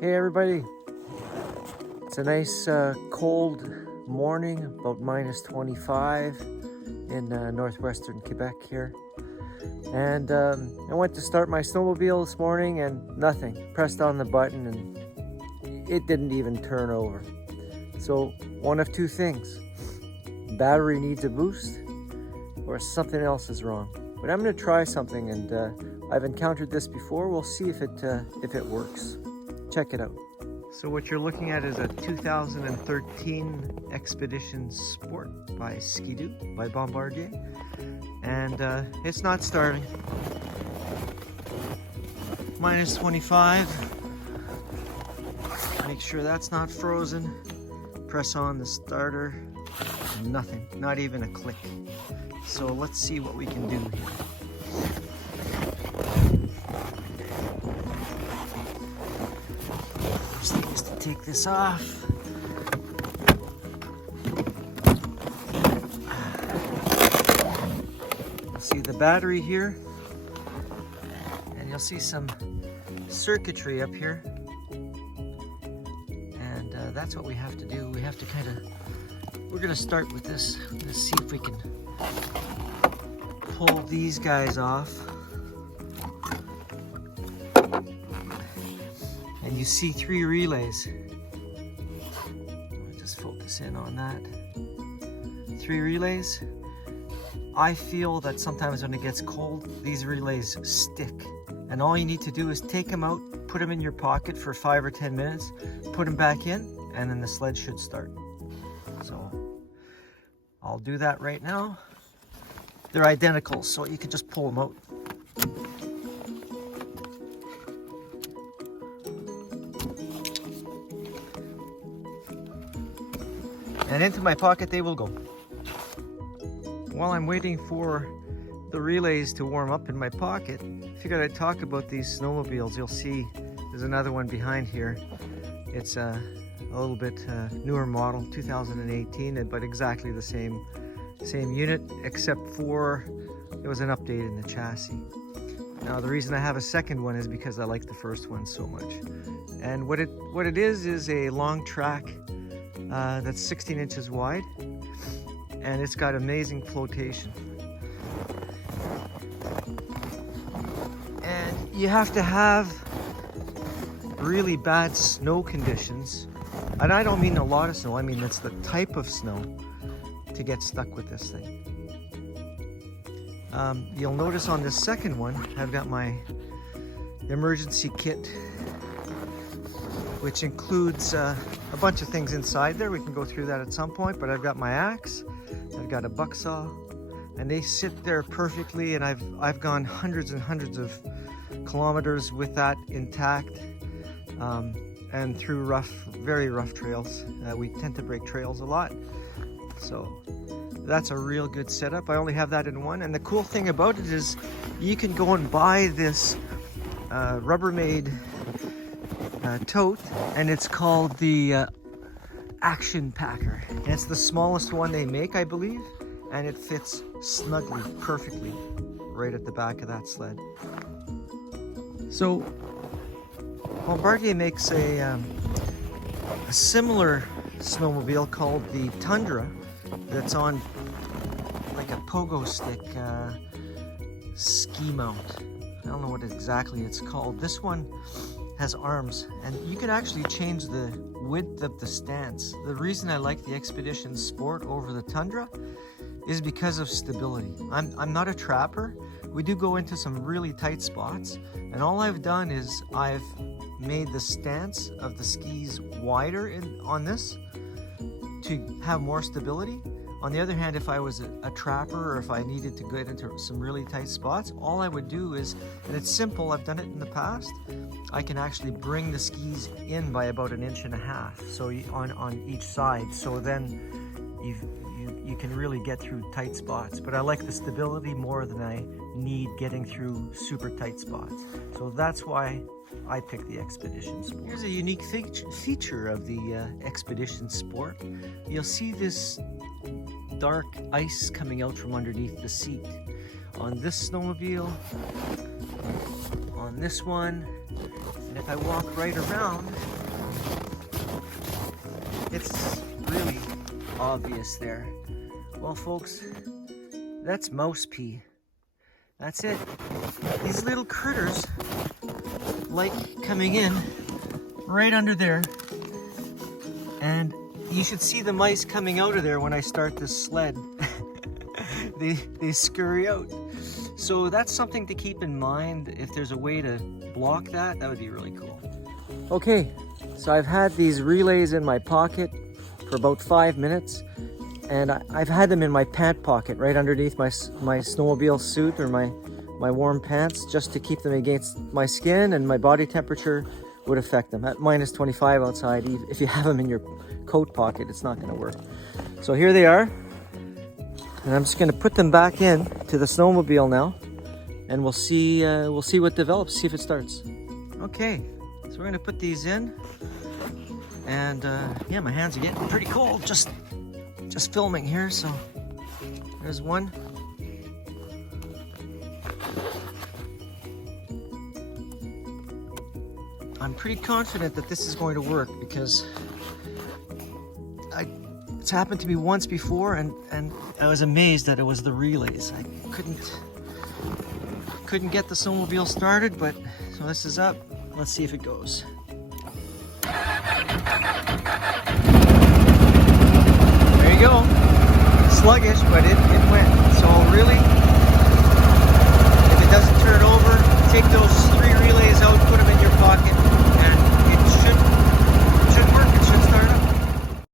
Hey everybody, it's a nice cold morning, about minus 25 in northwestern Quebec here. And I went to start my snowmobile this morning and nothing. Pressed on the button and it didn't even turn over. So one of two things, battery needs a boost or something else is wrong. But I'm gonna try something, and I've encountered this before. We'll see if it works. Check it out. So what you're looking at is a 2013 Expedition Sport by Skidoo, by Bombardier. And it's not starting. Minus 25. Make sure that's not frozen. Press on the starter. Nothing, not even a click. So let's see what we can do here. First thing is to take this off. You'll see the battery here, and you'll see some circuitry up here. And that's what we have to do. We have to we're gonna start with this. Let's see if we can pull these guys off. And you see 3 relays. I'll just focus in on that. 3 relays. I feel that sometimes when it gets cold, these relays stick. And all you need to do is take them out, put them in your pocket for 5 or 10 minutes, put them back in, and then the sled should start. So I'll do that right now. They're identical, so you can just pull them out. And into my pocket they will go. While I'm waiting for the relays to warm up in my pocket, I figured I'd talk about these snowmobiles. You'll see there's another one behind here. It's a little bit newer model, 2018, but exactly the same unit, except for there was an update in the chassis. Now the reason I have a second one is because I like the first one so much. And what it is a long track that's 16 inches wide, and it's got amazing flotation. And you have to have really bad snow conditions. And I don't mean a lot of snow, I mean it's the type of snow to get stuck with this thing. You'll notice on this second one, I've got my emergency kit, which includes a bunch of things inside there. We can go through that at some point, but I've got my axe, I've got a buck saw, and they sit there perfectly, and I've gone hundreds and hundreds of kilometers with that intact. And through very rough trails. We tend to break trails a lot. So that's a real good setup. I only have that in one. And the cool thing about it is you can go and buy this Rubbermaid tote, and it's called the Action Packer. And it's the smallest one they make, I believe. And it fits snugly, perfectly, right at the back of that sled. So Bombardier makes a similar snowmobile called the Tundra that's on like a pogo stick ski mount. I don't know what exactly it's called. This one has arms, and you can actually change the width of the stance. The reason I like the Expedition Sport over the Tundra is because of stability. I'm not a trapper. We do go into some really tight spots, and all I've done is I've made the stance of the skis wider on this to have more stability. On the other hand, if I was a trapper, or if I needed to get into some really tight spots, all I would do is, and it's simple, I've done it in the past, I can actually bring the skis in by about 1.5 inches, so on each side. So then you can really get through tight spots. But I like the stability more than I need getting through super tight spots. So that's why I picked the Expedition Sport. Here's a unique feature of the Expedition Sport. You'll see this dark ice coming out from underneath the seat. On this snowmobile, on this one. And if I walk right around, it's really obvious there. Well, folks, that's mouse pee. That's it. These little critters like coming in right under there, and you should see the mice coming out of there when I start this sled. they scurry out. So that's something to keep in mind. If there's a way to block that, that would be really cool. Okay, so I've had these relays in my pocket for about 5 minutes, and I've had them in my pant pocket right underneath my snowmobile suit or my warm pants, just to keep them against my skin, and my body temperature would affect them. At minus 25 outside, if you have them in your coat pocket, it's not going to work. So here they are, and I'm just going to put them back in to the snowmobile now, and we'll see what develops, see if it starts. Okay, so we're going to put these in, and yeah, my hands are getting pretty cold just filming here. So there's one. I'm pretty confident that this is going to work, because it's happened to me once before, and I was amazed that it was the relays. I couldn't get the snowmobile started, but so this is up. Let's see if it goes. There you go. Sluggish, but it went. So really, if it doesn't turn over, take those 3 relays out, put them in your pocket, and